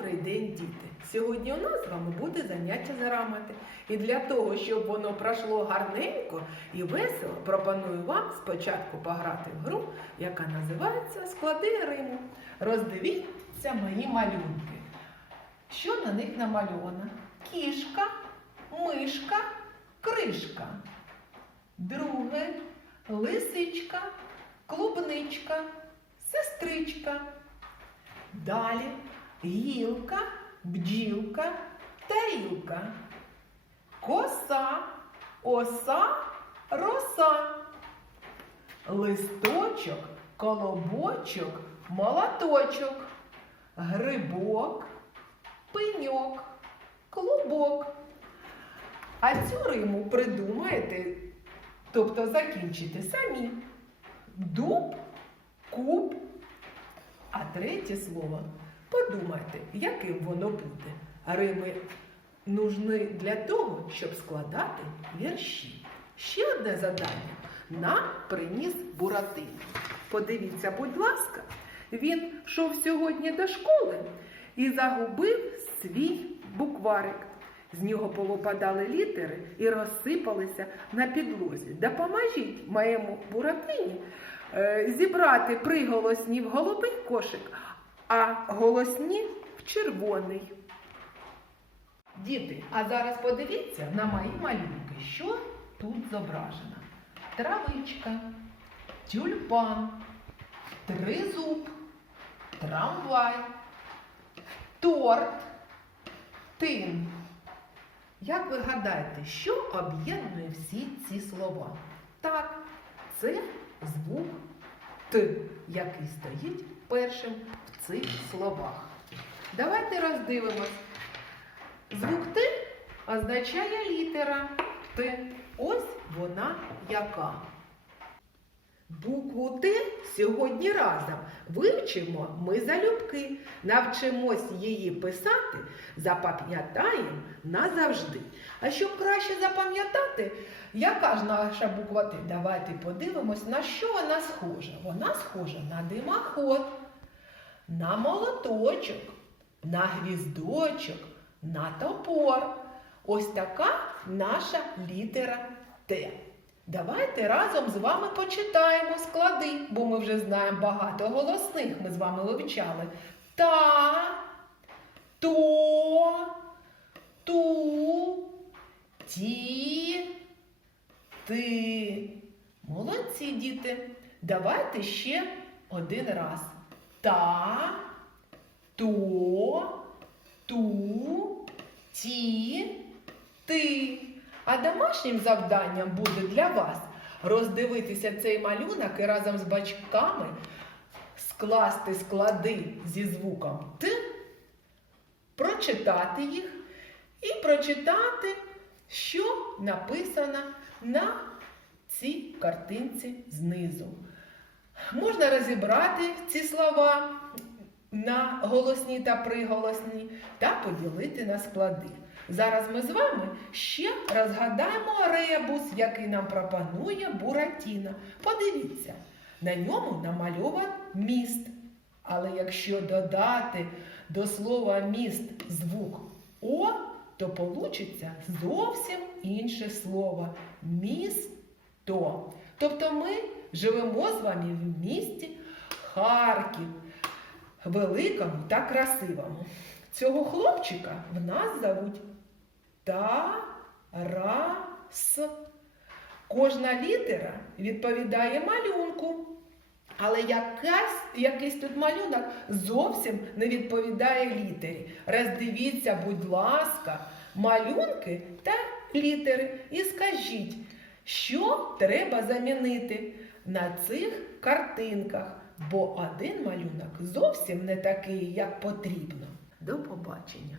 Добрий день, діти! Сьогодні у нас з вами буде заняття з грамоти. І для того, щоб воно пройшло гарненько і весело, пропоную вам спочатку пограти в гру, яка називається Склади Риму. Роздивіться мої малюнки. Що на них намальовано? Кішка, мишка, кришка. Друге лисичка, клубничка, сестричка. Далі гілка, бджілка, тарілка. Коса, оса, роса. Листочок, колобочок, молоточок. Грибок, пеньок, клубок. А цю риму придумаєте, тобто закінчите самі. Дуб, куб, а третє слово подумайте, яким воно буде. Рими нужны для того, щоб складати вірші. Ще одне завдання нам приніс Буратино. Подивіться, будь ласка, він йшов сьогодні до школи і загубив свій букварик. З нього повипадали літери і розсипалися на підлозі. Допоможіть моєму буратині е, зібрати приголосні в голубий кошик, а голосні в червоний. Діти, а зараз подивіться на мої малюнки, що тут зображено. Травичка, тюльпан, тризуб, трамвай, торт, тин. Як ви гадаєте, що об'єднує всі ці слова? Так, це звук Т, який стоїть першим в цих словах. Давайте роздивимось. Звук Т означає літера Т. Ось вона яка. Букву Т сьогодні разом вивчимо ми залюбки, навчимось її писати, запам'ятаємо назавжди. А щоб краще запам'ятати, яка ж наша буква Т? Давайте подивимось, на що вона схожа. Вона схожа на димоход, на молоточок, на гвіздочок, на топор. Ось така наша літера Т. Давайте разом з вами почитаємо склади, бо ми вже знаємо багато голосних. Ми з вами вивчали. Та, то, ту, ті, ти. Молодці, діти. Давайте ще один раз. Та, то, ту, ті, ти. А домашнім завданням буде для вас роздивитися цей малюнок і разом з батьками скласти склади зі звуком Т, прочитати їх і прочитати, що написано на цій картинці знизу. Можна розібрати ці слова на голосні та приголосні та поділити на склади. Зараз ми з вами ще розгадаємо ребус, який нам пропонує Буратіно. Подивіться, на ньому намальован міст. Але якщо додати до слова міст звук О, то получиться зовсім інше слово місто. Тобто ми живемо з вами в місті Харків, великому та красивому. Цього хлопчика в нас зовуть Тарас. Кожна літера відповідає малюнку. Але якась, якийсь тут малюнок зовсім не відповідає літері. Роздивіться, будь ласка, малюнки та літери. І скажіть, що треба замінити на цих картинках, бо один малюнок зовсім не такий, як потрібно. До побачення,